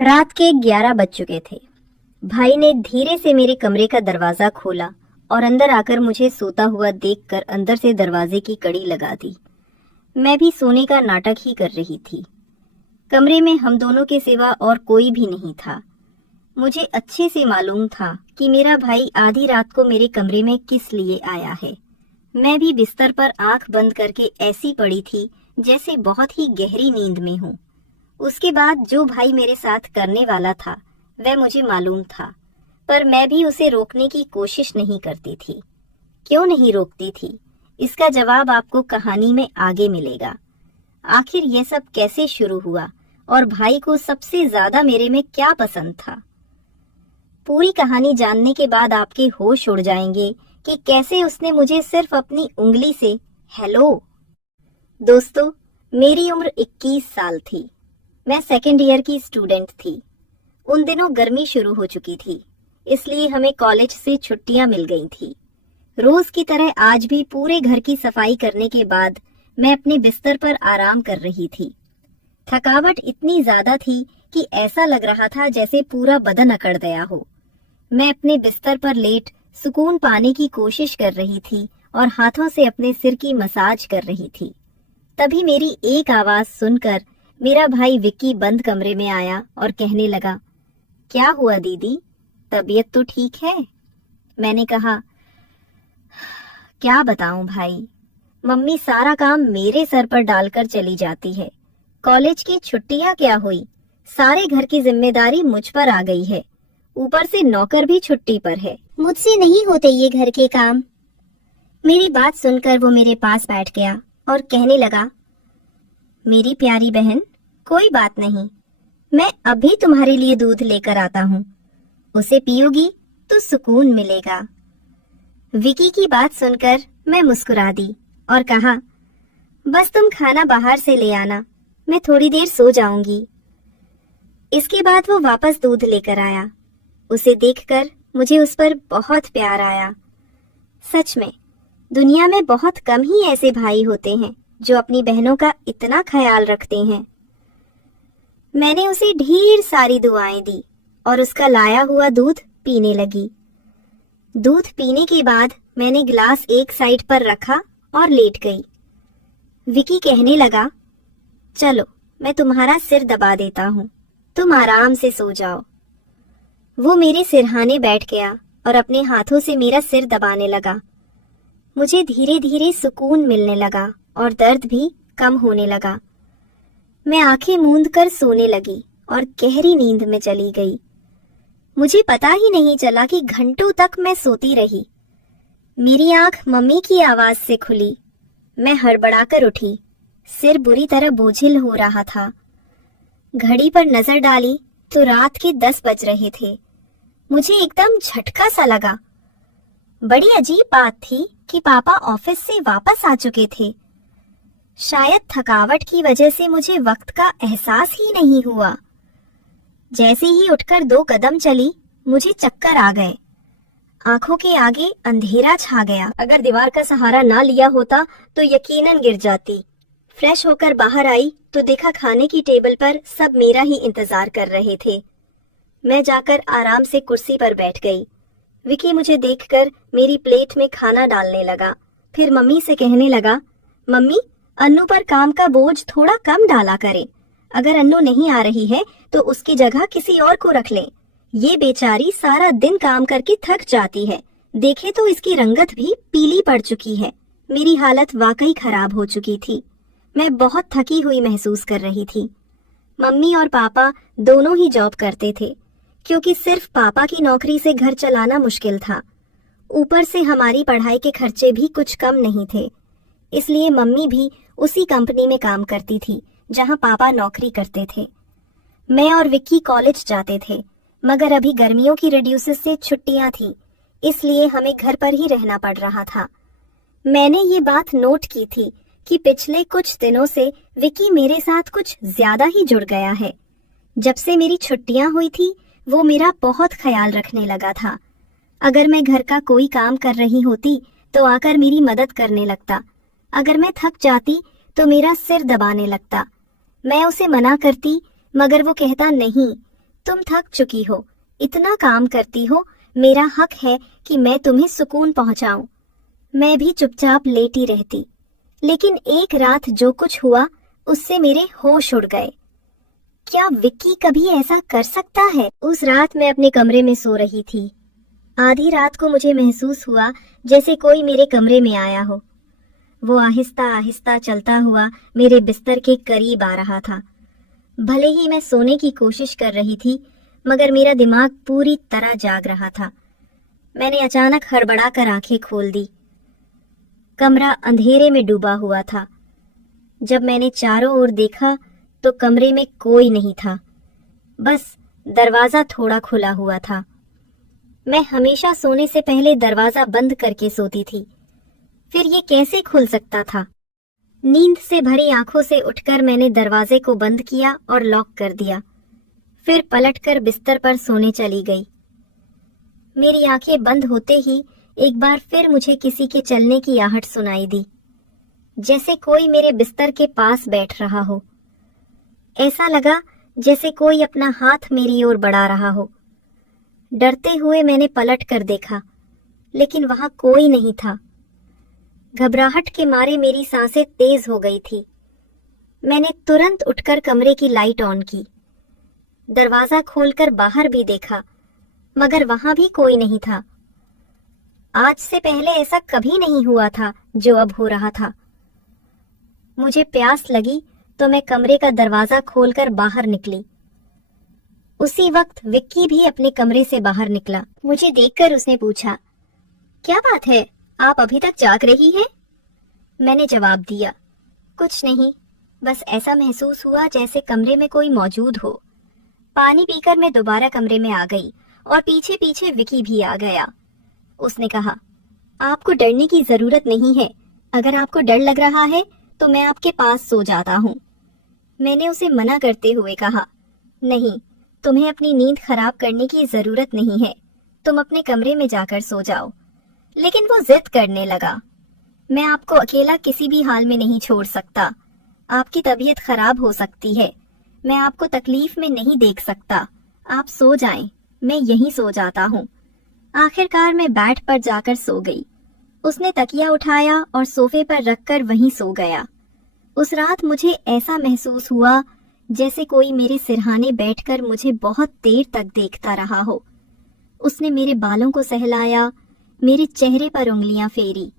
रात के 11 बज चुके थे। भाई ने धीरे से मेरे कमरे का दरवाजा खोला और अंदर आकर मुझे सोता हुआ देखकर अंदर से दरवाजे की कड़ी लगा दी। मैं भी सोने का नाटक ही कर रही थी। कमरे में हम दोनों के सिवा और कोई भी नहीं था। मुझे अच्छे से मालूम था कि मेरा भाई आधी रात को मेरे कमरे में किस लिए आया है। मैं भी बिस्तर पर आंख बंद करके ऐसी पड़ी थी जैसे बहुत ही गहरी नींद में हूँ। उसके बाद जो भाई मेरे साथ करने वाला था वह मुझे मालूम था, पर मैं भी उसे रोकने की कोशिश नहीं करती थी। क्यों नहीं रोकती थी, इसका जवाब आपको कहानी में आगे मिलेगा। आखिर यह सब कैसे शुरू हुआ और भाई को सबसे ज्यादा मेरे में क्या पसंद था। पूरी कहानी जानने के बाद आपके होश उड़ जाएंगे कि कैसे उसने मुझे सिर्फ अपनी उंगली से हेलो। दोस्तों, मेरी उम्र 21 साल थी। मैं सेकेंड ईयर की स्टूडेंट थी। उन दिनों गर्मी शुरू हो चुकी थी, इसलिए हमें कॉलेज से छुट्टियां मिल गई थी। रोज की तरह आज भी पूरे घर की सफाई करने के बाद मैं अपने बिस्तर पर आराम कर रही थी। थकावट इतनी ज्यादा थी कि ऐसा लग रहा था जैसे पूरा बदन अकड़ गया हो। मैं अपने बिस्तर पर लेट सुकून पाने की कोशिश कर रही थी और हाथों से अपने सिर की मसाज कर रही थी। तभी मेरी एक आवाज सुनकर मेरा भाई विक्की बंद कमरे में आया और कहने लगा, क्या हुआ दीदी, तबीयत तो ठीक है? मैंने कहा, क्या बताऊं भाई, मम्मी सारा काम मेरे सर पर डालकर चली जाती है। कॉलेज की छुट्टियां क्या हुई, सारे घर की जिम्मेदारी मुझ पर आ गई है। ऊपर से नौकर भी छुट्टी पर है। मुझसे नहीं होते ये घर के काम। मेरी बात सुनकर वो मेरे पास बैठ गया और कहने लगा, मेरी प्यारी बहन, कोई बात नहीं, मैं अभी तुम्हारे लिए दूध लेकर आता हूँ। उसे पियोगी तो सुकून मिलेगा। विकी की बात सुनकर मैं मुस्कुरा दी और कहा, बस तुम खाना बाहर से ले आना, मैं थोड़ी देर सो जाऊंगी। इसके बाद वो वापस दूध लेकर आया। उसे देखकर मुझे उस पर बहुत प्यार आया। सच में दुनिया में बहुत कम ही ऐसे भाई होते हैं जो अपनी बहनों का इतना ख्याल रखते हैं। मैंने उसे ढेर सारी दुआएं दी और उसका लाया हुआ दूध पीने लगी। दूध पीने के बाद मैंने गिलास एक साइड पर रखा और लेट गई। विकी कहने लगा, चलो मैं तुम्हारा सिर दबा देता हूँ, तुम आराम से सो जाओ। वो मेरे सिरहाने बैठ गया और अपने हाथों से मेरा सिर दबाने लगा। मुझे धीरे धीरे सुकून मिलने लगा और दर्द भी कम होने लगा। मैं आंखें मूंद कर सोने लगी और गहरी नींद में चली गई। मुझे पता ही नहीं चला कि घंटों तक मैं सोती रही। मेरी आंख मम्मी की आवाज से खुली। मैं हड़बड़ाकर उठी। सिर बुरी तरह बोझिल हो रहा था। घड़ी पर नजर डाली तो रात के 10 बज रहे थे। मुझे एकदम झटका सा लगा। बड़ी अजीब बात थी कि पापा ऑफिस से वापस आ चुके थे। शायद थकावट की वजह से मुझे वक्त का एहसास ही नहीं हुआ। जैसे ही उठकर 2 कदम चली, मुझे चक्कर आ गए। आंखों के आगे अंधेरा छा गया। अगर दीवार का सहारा ना लिया होता तो यकीनन गिर जाती। फ्रेश होकर बाहर आई तो देखा खाने की टेबल पर सब मेरा ही इंतजार कर रहे थे। मैं जाकर आराम से कुर्सी पर बैठ गई। विकी मुझे देखकर मेरी प्लेट में खाना डालने लगा। फिर मम्मी से कहने लगा, मम्मी, अन्नू पर काम का बोझ थोड़ा कम डाला करें। अगर अन्नू नहीं आ रही है तो उसकी जगह किसी और को रख लें। ये बेचारी सारा दिन काम करके थक जाती है। देखे तो इसकी रंगत भी पीली पड़ चुकी है। मेरी हालत वाकई खराब हो चुकी थी। मैं बहुत थकी हुई महसूस कर रही थी। मम्मी और पापा दोनों ही जॉब करते थे, क्योंकि सिर्फ पापा की नौकरी से घर चलाना मुश्किल था। ऊपर से हमारी पढ़ाई के खर्चे भी कुछ कम नहीं थे, इसलिए मम्मी भी उसी कंपनी में काम करती थी जहां पापा नौकरी करते थे। मैं और विक्की कॉलेज जाते थे, मगर अभी गर्मियों की रिड्यूसेस से छुट्टियां थी, इसलिए हमें घर पर ही रहना पड़ रहा था। मैंने ये बात नोट की थी कि पिछले कुछ दिनों से विक्की मेरे साथ कुछ ज्यादा ही जुड़ गया है। जब से मेरी छुट्टियां हुई थी, वो मेरा बहुत ख्याल रखने लगा था। अगर मैं घर का कोई काम कर रही होती तो आकर मेरी मदद करने लगता। अगर मैं थक जाती तो मेरा सिर दबाने लगता। मैं उसे मना करती, मगर वो कहता नहीं, तुम थक चुकी हो, इतना काम करती हो, मेरा हक है कि मैं तुम्हें सुकून पहुंचाऊं। मैं भी चुपचाप लेटी रहती, लेकिन एक रात जो कुछ हुआ उससे मेरे होश उड़ गए। क्या विक्की कभी ऐसा कर सकता है? उस रात मैं अपने कमरे में सो रही थी। आधी रात को मुझे महसूस हुआ जैसे कोई मेरे कमरे में आया हो। वो आहिस्ता आहिस्ता चलता हुआ मेरे बिस्तर के करीब आ रहा था। भले ही मैं सोने की कोशिश कर रही थी, मगर मेरा दिमाग पूरी तरह जाग रहा था। मैंने अचानक हड़बड़ाकर आंखें खोल दी। कमरा अंधेरे में डूबा हुआ था। जब मैंने चारों ओर देखा तो कमरे में कोई नहीं था, बस दरवाजा थोड़ा खुला हुआ था। मैं हमेशा सोने से पहले दरवाजा बंद करके सोती थी, फिर ये कैसे खुल सकता था? नींद से भरी आंखों से उठकर मैंने दरवाजे को बंद किया और लॉक कर दिया। फिर पलटकर बिस्तर पर सोने चली गई। मेरी आंखें बंद होते ही एक बार फिर मुझे किसी के चलने की आहट सुनाई दी, जैसे कोई मेरे बिस्तर के पास बैठ रहा हो। ऐसा लगा जैसे कोई अपना हाथ मेरी ओर बढ़ा रहा हो। डरते हुए मैंने पलट कर देखा, लेकिन वहां कोई नहीं था। घबराहट के मारे मेरी सांसें तेज हो गई थी। मैंने तुरंत उठकर कमरे की लाइट ऑन की। दरवाजा खोलकर बाहर भी देखा, मगर वहां भी कोई नहीं था। आज से पहले ऐसा कभी नहीं हुआ था जो अब हो रहा था। मुझे प्यास लगी तो मैं कमरे का दरवाजा खोलकर बाहर निकली। उसी वक्त विक्की भी अपने कमरे से बाहर निकला। मुझे देखकर उसने पूछा, क्या बात है, आप अभी तक जाग रही हैं? मैंने जवाब दिया, कुछ नहीं, बस ऐसा महसूस हुआ जैसे कमरे में कोई मौजूद हो। पानी पीकर मैं दोबारा कमरे में आ गई और पीछे पीछे विक्की भी आ गया। उसने कहा, आपको डरने की जरूरत नहीं है। अगर आपको डर लग रहा है तो मैं आपके पास सो जाता हूँ। मैंने उसे मना करते हुए कहा, नहीं, तुम्हें अपनी नींद खराब करने की जरूरत नहीं है, तुम अपने कमरे में जाकर सो जाओ। लेकिन वो जिद करने लगा, मैं आपको अकेला किसी भी हाल में नहीं छोड़ सकता। आपकी तबीयत खराब हो सकती है, मैं आपको तकलीफ में नहीं देख सकता। आप सो जाएं, मैं यहीं सो जाता हूँ। आखिरकार मैं बेड पर जाकर सो गई। उसने तकिया उठाया और सोफे पर रखकर वहीं सो गया। उस रात मुझे ऐसा महसूस हुआ जैसे कोई मेरे सिरहाने बैठकर मुझे बहुत देर तक देखता रहा हो। उसने मेरे बालों को सहलाया, मेरे चेहरे पर उंगलियां फेरी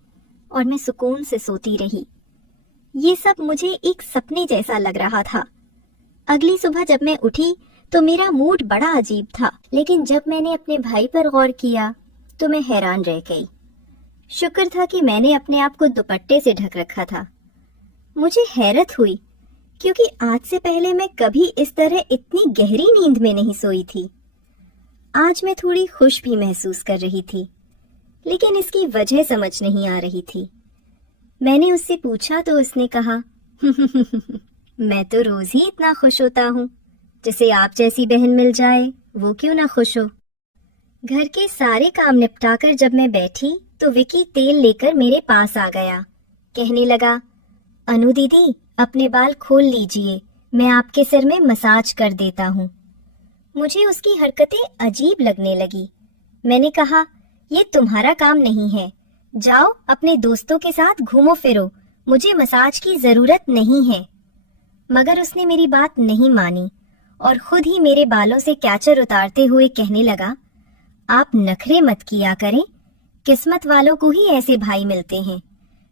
और मैं सुकून से सोती रही। ये सब मुझे एक सपने जैसा लग रहा था। अगली सुबह जब मैं उठी तो मेरा मूड बड़ा अजीब था, लेकिन जब मैंने अपने भाई पर गौर किया तो मैं हैरान रह गई। शुक्र था कि मैंने अपने आप को दुपट्टे से ढक रखा था। मुझे हैरत हुई क्योंकि आज से पहले मैं कभी इस तरह इतनी गहरी नींद में नहीं सोई थी। आज मैं थोड़ी खुश भी महसूस कर रही थी, लेकिन इसकी वजह समझ नहीं आ रही थी। मैंने उससे पूछा तो उसने कहा, मैं तो रोज ही इतना खुश होता हूँ, जिसे आप जैसी बहन मिल जाए वो क्यों ना खुश हो। घर के सारे काम निपटाकर जब मैं बैठी तो विक्की तेल लेकर मेरे पास आ गया। कहने लगा, अनु दीदी, अपने बाल खोल लीजिए, मैं आपके सिर में मसाज कर देता हूँ। मुझे उसकी हरकतें अजीब लगने लगी। मैंने कहा, ये तुम्हारा काम नहीं है, जाओ अपने दोस्तों के साथ घूमो फिरो, मुझे मसाज की जरूरत नहीं है। मगर उसने मेरी बात नहीं मानी और खुद ही मेरे बालों से कैचर उतारते हुए कहने लगा, आप नखरे मत किया करें, किस्मत वालों को ही ऐसे भाई मिलते हैं।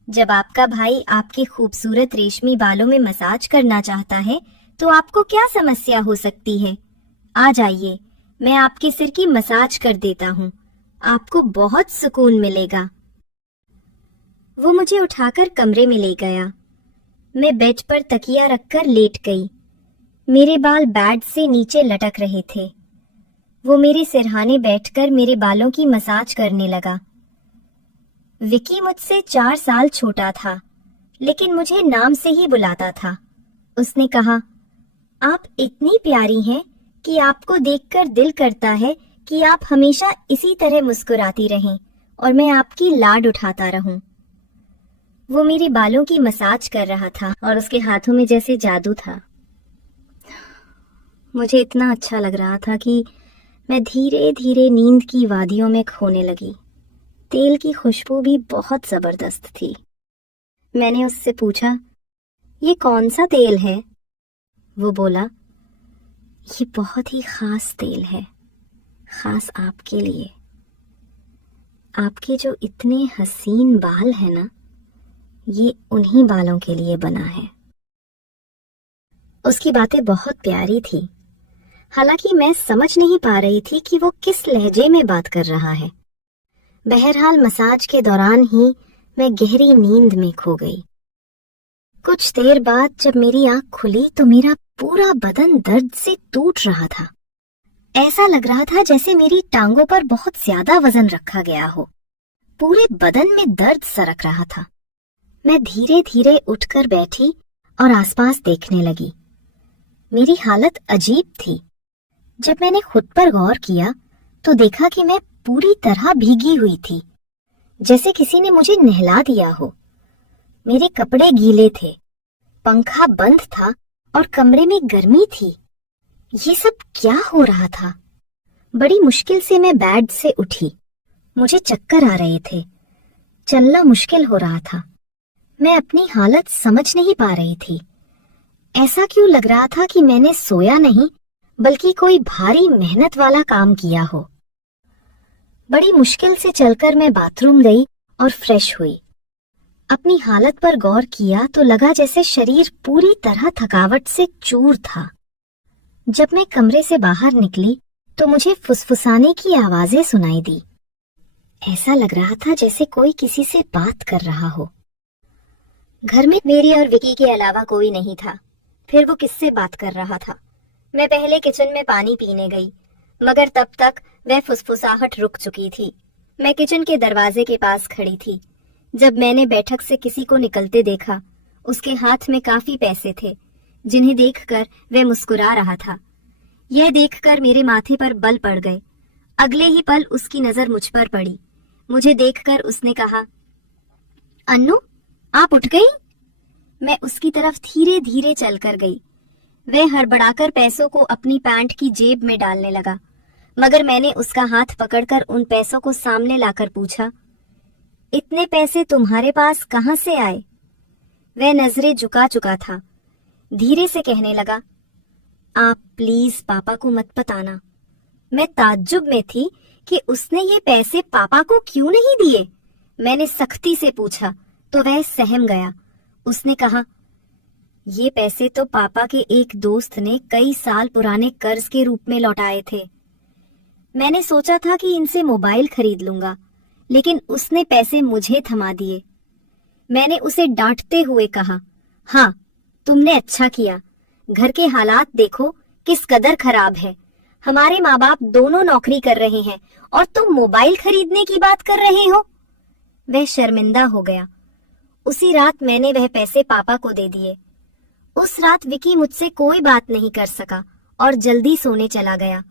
जब आपका भाई आपके खूबसूरत रेशमी बालों में मसाज करना चाहता है तो आपको क्या समस्या हो सकती है? आ जाइए, मैं आपके सिर की मसाज कर देता हूँ, आपको बहुत सुकून मिलेगा। वो मुझे उठाकर कमरे में ले गया। मैं बेड पर तकिया रखकर लेट गई। मेरे बाल बेड से नीचे लटक रहे थे। वो मेरे सिरहाने बैठकर मेरे बालों की मसाज करने लगा। विक्की मुझसे 4 साल छोटा था, लेकिन मुझे नाम से ही बुलाता था। उसने कहा, आप इतनी प्यारी हैं कि आपको देखकर दिल करता है कि आप हमेशा इसी तरह मुस्कुराती रहें और मैं आपकी लाड उठाता रहूं। वो मेरे बालों की मसाज कर रहा था और उसके हाथों में जैसे जादू था। मुझे इतना अच्छा लग रहा था कि मैं धीरे धीरे नींद की वादियों में खोने लगी। तेल की खुशबू भी बहुत जबरदस्त थी। मैंने उससे पूछा, ये कौन सा तेल है? वो बोला, ये बहुत ही खास तेल है, खास आपके लिए। आपके जो इतने हसीन बाल हैं ना, ये उन्हीं बालों के लिए बना है। उसकी बातें बहुत प्यारी थी। हालांकि मैं समझ नहीं पा रही थी कि वो किस लहजे में बात कर रहा है। बहरहाल मसाज के दौरान ही मैं गहरी नींद में खो गई। कुछ देर बाद जब मेरी आंख खुली तो मेरा पूरा बदन दर्द से टूट रहा था। ऐसा लग रहा था जैसे मेरी टांगों पर बहुत ज्यादा वजन रखा गया हो। पूरे बदन में दर्द सरक रहा था। मैं धीरे धीरे उठकर बैठी और आसपास देखने लगी। मेरी हालत अजीब थी। जब मैंने खुद पर गौर किया तो देखा कि मैं पूरी तरह भीगी हुई थी, जैसे किसी ने मुझे नहला दिया हो। मेरे कपड़े गीले थे, पंखा बंद था और कमरे में गर्मी थी। ये सब क्या हो रहा था? बड़ी मुश्किल से मैं बेड से उठी। मुझे चक्कर आ रहे थे, चलना मुश्किल हो रहा था। मैं अपनी हालत समझ नहीं पा रही थी। ऐसा क्यों लग रहा था कि मैंने सोया नहीं बल्कि कोई भारी मेहनत वाला काम किया हो। बड़ी मुश्किल से चलकर मैं बाथरूम गई और फ्रेश हुई। अपनी हालत पर गौर किया तो लगा जैसे शरीर पूरी तरह थकावट से चूर था। जब मैं कमरे से बाहर निकली तो मुझे फुसफुसाने की आवाजें सुनाई दी। ऐसा लग रहा था जैसे कोई किसी से बात कर रहा हो। घर में मेरी और विकी के अलावा कोई नहीं था। फिर वो किससे बात कर रहा था? मैं पहले किचन में पानी पीने गई, मगर तब तक वह फुसफुसाहट रुक चुकी थी। मैं किचन के दरवाजे के पास खड़ी थी जब मैंने बैठक से किसी को निकलते देखा। उसके हाथ में काफी पैसे थे, जिन्हें देखकर वह मुस्कुरा रहा था। यह देखकर मेरे माथे पर बल पड़ गए। अगले ही पल उसकी नजर मुझ पर पड़ी। मुझे देखकर उसने कहा, अन्नू, आप उठ गई? मैं उसकी तरफ धीरे धीरे चलकर गई। वह हड़बड़ाकर पैसों को अपनी पैंट की जेब में डालने लगा, मगर मैंने उसका हाथ पकड़कर उन पैसों को सामने लाकर पूछा, इतने पैसे तुम्हारे पास कहां से आए? वह नजरें झुका चुका था। धीरे से कहने लगा, आप प्लीज पापा को मत बताना। मैं ताज्जुब में थी कि उसने ये पैसे पापा को क्यों नहीं दिए। मैंने सख्ती से पूछा तो वह सहम गया। उसने कहा, ये पैसे तो पापा के एक दोस्त ने कई साल पुराने कर्ज के रूप में लौटाए थे। मैंने सोचा था कि इनसे मोबाइल खरीद लूंगा, लेकिन उसने पैसे मुझे थमा दिए। मैंने उसे डांटते हुए कहा, हाँ, तुमने अच्छा किया। घर के हालात देखो किस कदर खराब है। हमारे माँ बाप दोनों नौकरी कर रहे हैं और तुम मोबाइल खरीदने की बात कर रहे हो। वह शर्मिंदा हो गया। उसी रात मैंने वह पैसे पापा को दे दिए। उस रात विकी मुझसे कोई बात नहीं कर सका और जल्दी सोने चला गया।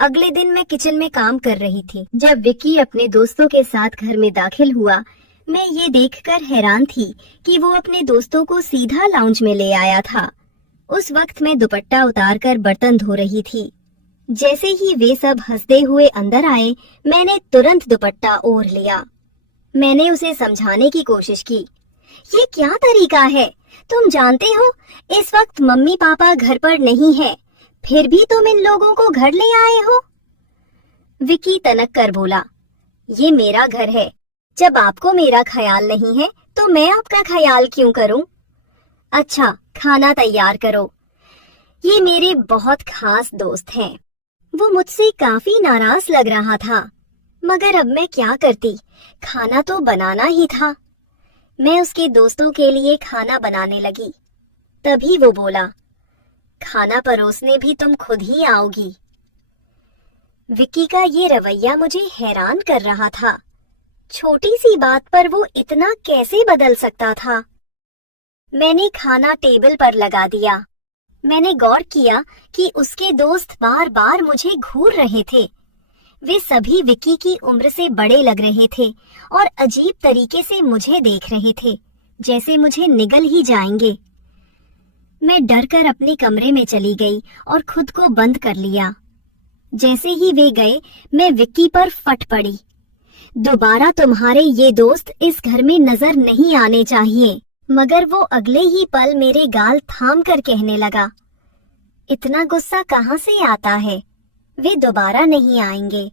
अगले दिन मैं किचन में काम कर रही थी। जब विकी अपने दोस्तों के साथ घर में दाखिल हुआ, मैं ये देखकर हैरान थी कि वो अपने दोस्तों को सीधा लाउंज में ले आया था। उस वक्त मैं दुपट्टा उतारकर बर्तन धो रही थी। जैसे ही वे सब हंसते हुए अंदर आए, मैंने तुरंत दुपट्टा ओढ़ लिया। मैंने उसे समझाने की कोशिश की, ये क्या तरीका है? तुम जानते हो इस वक्त मम्मी पापा घर पर नहीं है, फिर भी तुम इन लोगों को घर ले आए हो। विकी तनक कर बोला, ये मेरा घर है। जब आपको मेरा ख्याल नहीं है तो मैं आपका ख्याल क्यों करूं? अच्छा, खाना तैयार करो। ये मेरे बहुत खास दोस्त हैं। वो मुझसे काफी नाराज लग रहा था, मगर अब मैं क्या करती, खाना तो बनाना ही था। मैं उसके दोस्तों के लिए खाना बनाने लगी। तभी वो बोला, खाना परोसने भी तुम खुद ही आओगी। विकी का ये रवैया मुझे हैरान कर रहा था। छोटी सी बात पर वो इतना कैसे बदल सकता था? मैंने खाना टेबल पर लगा दिया। मैंने गौर किया कि उसके दोस्त बार बार मुझे घूर रहे थे। वे सभी विकी की उम्र से बड़े लग रहे थे और अजीब तरीके से मुझे देख रहे थे, जैसे मुझे निगल ही जाएंगे। मैं डरकर अपने कमरे में चली गई और खुद को बंद कर लिया। जैसे ही वे गए, मैं विक्की पर फट पड़ी। दोबारा तुम्हारे ये दोस्त इस घर में नजर नहीं आने चाहिए। मगर वो अगले ही पल मेरे गाल थाम कर कहने लगा, इतना गुस्सा कहाँ से आता है? वे दोबारा नहीं आएंगे,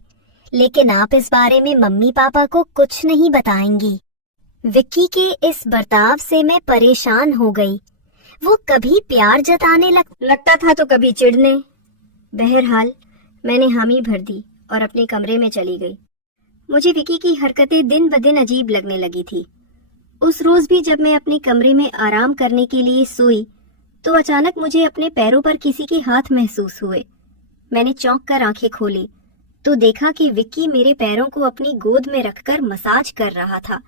लेकिन आप इस बारे में मम्मी पापा को कुछ नहीं बताएंगी। विक्की के इस बर्ताव से मैं परेशान हो गई। वो कभी प्यार जताने लगता था तो कभी चिढ़ने। बहरहाल मैंने हामी भर दी और अपने कमरे में चली गई। मुझे विक्की की हरकतें दिन ब दिन अजीब लगने लगी थी। उस रोज भी जब मैं अपने कमरे में आराम करने के लिए सोई तो अचानक मुझे अपने पैरों पर किसी के हाथ महसूस हुए। मैंने चौंक कर आंखें खोली तो देखा कि विक्की मेरे पैरों को अपनी गोद में रखकर मसाज कर रहा था।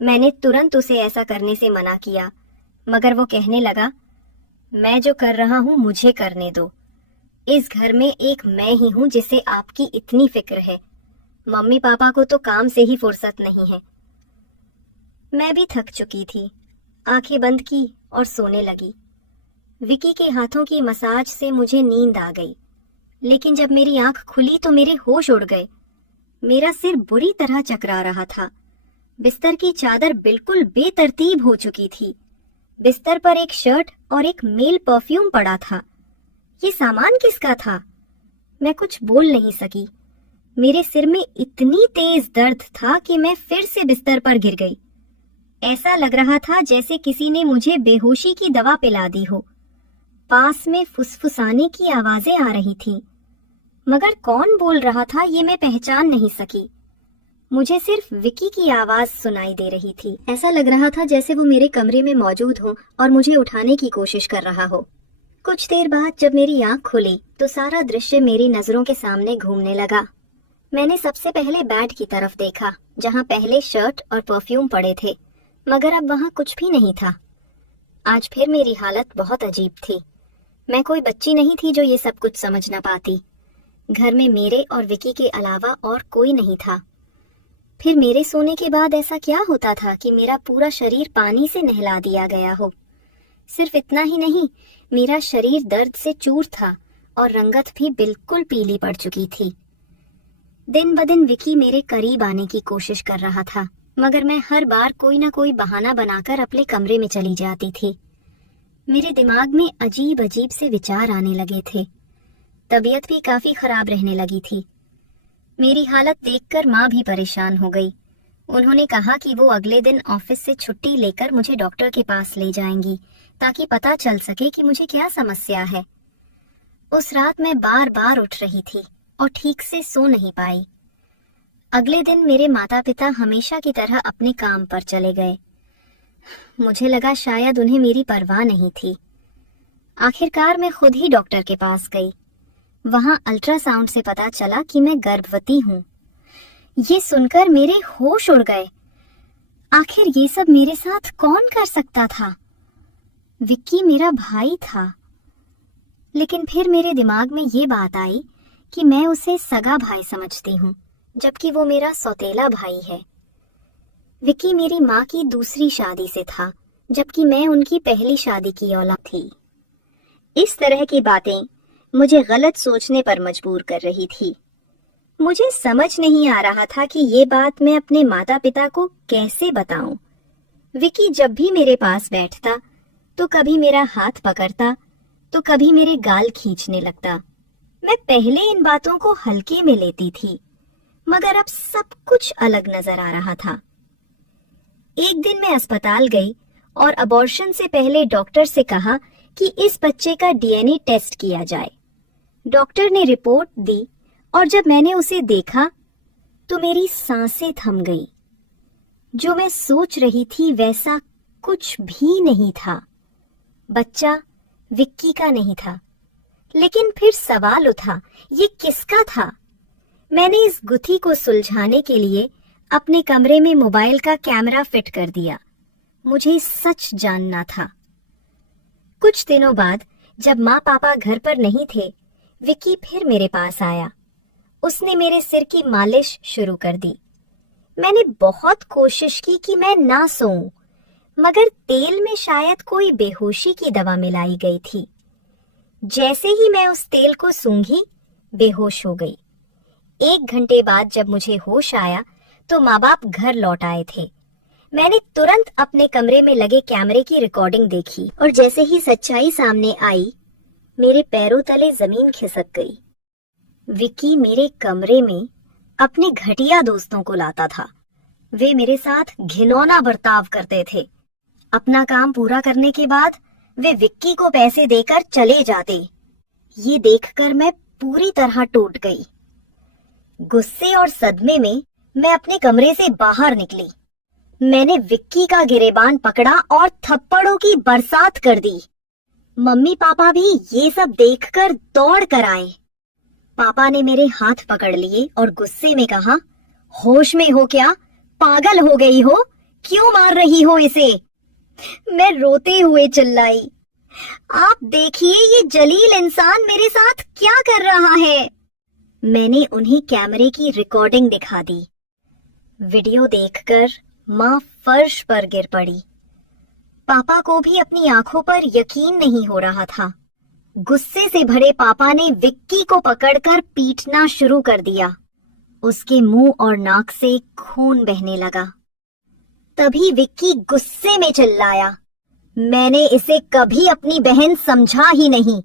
मैंने तुरंत उसे ऐसा करने से मना किया, मगर वो कहने लगा, मैं जो कर रहा हूँ मुझे करने दो। इस घर में एक मैं ही हूँ जिसे आपकी इतनी फिक्र है। मम्मी पापा को तो काम से ही फुर्सत नहीं है। मैं भी थक चुकी थी, आंखें बंद की और सोने लगी। विक्की के हाथों की मसाज से मुझे नींद आ गई, लेकिन जब मेरी आंख खुली तो मेरे होश उड़ गए। मेरा सिर बुरी तरह चकरा रहा था। बिस्तर की चादर बिल्कुल बेतरतीब हो चुकी थी। बिस्तर पर एक शर्ट और एक मेल परफ्यूम पड़ा था। ये सामान किसका था? मैं कुछ बोल नहीं सकी। मेरे सिर में इतनी तेज दर्द था कि मैं फिर से बिस्तर पर गिर गई। ऐसा लग रहा था जैसे किसी ने मुझे बेहोशी की दवा पिला दी हो। पास में फुसफुसाने की आवाजें आ रही थीं, मगर कौन बोल रहा था ये मैं पहचान नहीं सकी। मुझे सिर्फ विक्की की आवाज सुनाई दे रही थी। ऐसा लग रहा था जैसे वो मेरे कमरे में मौजूद हो और मुझे उठाने की कोशिश कर रहा हो। कुछ देर बाद जब मेरी आंख खुली तो सारा दृश्य मेरी नजरों के सामने घूमने लगा। मैंने सबसे पहले बेड की तरफ देखा, जहां पहले शर्ट और परफ्यूम पड़े थे, मगर अब वहां कुछ भी नहीं था। आज फिर मेरी हालत बहुत अजीब थी। मैं कोई बच्ची नहीं थी जो ये सब कुछ समझ न पाती। घर में मेरे और विक्की के अलावा और कोई नहीं था। फिर मेरे सोने के बाद ऐसा क्या होता था कि मेरा पूरा शरीर पानी से नहला दिया गया हो? सिर्फ इतना ही नहीं, मेरा शरीर दर्द से चूर था और रंगत भी बिल्कुल पीली पड़ चुकी थी। दिन ब दिन विक्की मेरे करीब आने की कोशिश कर रहा था, मगर मैं हर बार कोई ना कोई बहाना बनाकर अपने कमरे में चली जाती थी। मेरे दिमाग में अजीब अजीब से विचार आने लगे थे। तबीयत भी काफी खराब रहने लगी थी। मेरी हालत देखकर माँ भी परेशान हो गई। उन्होंने कहा कि वो अगले दिन ऑफिस से छुट्टी लेकर मुझे डॉक्टर के पास ले जाएंगी, ताकि पता चल सके कि मुझे क्या समस्या है। उस रात मैं बार बार उठ रही थी और ठीक से सो नहीं पाई। अगले दिन मेरे माता पिता हमेशा की तरह अपने काम पर चले गए। मुझे लगा शायद उन्हें मेरी परवाह नहीं थी। आखिरकार मैं खुद ही डॉक्टर के पास गई। वहां अल्ट्रासाउंड से पता चला कि मैं गर्भवती हूँ। ये सुनकर मेरे होश उड़ गए। आखिर ये सब मेरे साथ कौन कर सकता था? विक्की मेरा भाई था, लेकिन फिर मेरे दिमाग में ये बात आई कि मैं उसे सगा भाई समझती हूँ, जबकि वो मेरा सौतेला भाई है। विक्की मेरी माँ की दूसरी शादी से था, जबकि मैं उनकी पहली शादी की औलाद थी। इस तरह की बातें मुझे गलत सोचने पर मजबूर कर रही थी। मुझे समझ नहीं आ रहा था कि ये बात मैं अपने माता पिता को कैसे बताऊं। विक्की जब भी मेरे पास बैठता तो कभी मेरा हाथ पकड़ता तो कभी मेरे गाल खींचने लगता। मैं पहले इन बातों को हल्के में लेती थी, मगर अब सब कुछ अलग नजर आ रहा था। एक दिन मैं अस्पताल गई और अबॉर्शन से पहले डॉक्टर से कहा कि इस बच्चे का डीएनए टेस्ट किया जाए। डॉक्टर ने रिपोर्ट दी और जब मैंने उसे देखा तो मेरी सांसें थम गई। जो मैं सोच रही थी वैसा कुछ भी नहीं था। बच्चा विक्की का नहीं था, लेकिन फिर सवाल उठा, ये किसका था? मैंने इस गुत्थी को सुलझाने के लिए अपने कमरे में मोबाइल का कैमरा फिट कर दिया। मुझे सच जानना था। कुछ दिनों बाद जब माँ पापा घर पर नहीं थे, विक्की फिर मेरे पास आया। उसने मेरे सिर की मालिश शुरू कर दी। मैंने बहुत कोशिश की कि मैं ना सोऊं, मगर तेल में शायद कोई बेहोशी की दवा मिलाई गई थी। जैसे ही मैं उस तेल को सूंघी, बेहोश हो गई। 1 घंटे बाद जब मुझे होश आया तो माँ बाप घर लौट आए थे। मैंने तुरंत अपने कमरे में लगे कैमरे की रिकॉर्डिंग देखी और जैसे ही सच्चाई सामने आई, मेरे पैरों तले जमीन खिसक गई। विक्की मेरे कमरे में अपने घटिया दोस्तों को लाता था। वे मेरे साथ घिनौना बर्ताव करते थे। अपना काम पूरा करने के बाद वे विक्की को पैसे देकर चले जाते। ये देखकर मैं पूरी तरह टूट गई। गुस्से और सदमे में मैं अपने कमरे से बाहर निकली। मैंने विक्की का गिरेबान पकड़ा और थप्पड़ों की बरसात कर दी। मम्मी पापा भी ये सब देखकर दौड़ कर आए। पापा ने मेरे हाथ पकड़ लिए और गुस्से में कहा, होश में हो क्या? पागल हो गई हो? क्यों मार रही हो इसे? मैं रोते हुए चिल्लाई, आप देखिए ये जलील इंसान मेरे साथ क्या कर रहा है। मैंने उन्हें कैमरे की रिकॉर्डिंग दिखा दी। वीडियो देखकर माँ फर्श पर गिर पड़ी। पापा को भी अपनी आंखों पर यकीन नहीं हो रहा था। गुस्से से भरे पापा ने विक्की को पकड़कर पीटना शुरू कर दिया। उसके मुंह और नाक से खून बहने लगा। तभी विक्की गुस्से में चिल्लाया, मैंने इसे कभी अपनी बहन समझा ही नहीं।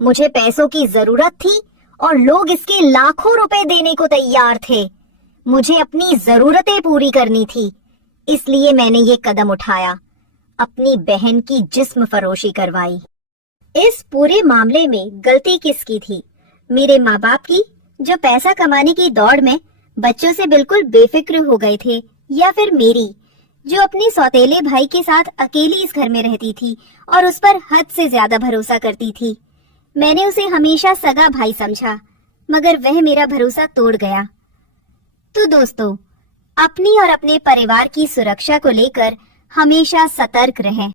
मुझे पैसों की जरूरत थी और लोग इसके लाखों रुपए देने को तैयार थे। मुझे अपनी जरूरतें पूरी करनी थी, इसलिए मैंने ये कदम उठाया, अपनी बहन की जिस्म फरोशी करवाई। इस पूरे मामले में गलती किसकी थी? मेरे माँ बाप की, जो पैसा कमाने की दौड़ में बच्चों से बिल्कुल बेफिक्र हो गए थे, या फिर मेरी, जो अपने सौतेले भाई के साथ अकेली इस घर में रहती थी और उस पर हद से ज्यादा भरोसा करती थी। मैंने उसे हमेशा सगा भाई समझा, मगर वह मेरा भरोसा तोड़ गया। तो दोस्तों, अपनी और अपने परिवार की सुरक्षा को लेकर हमेशा सतर्क रहें।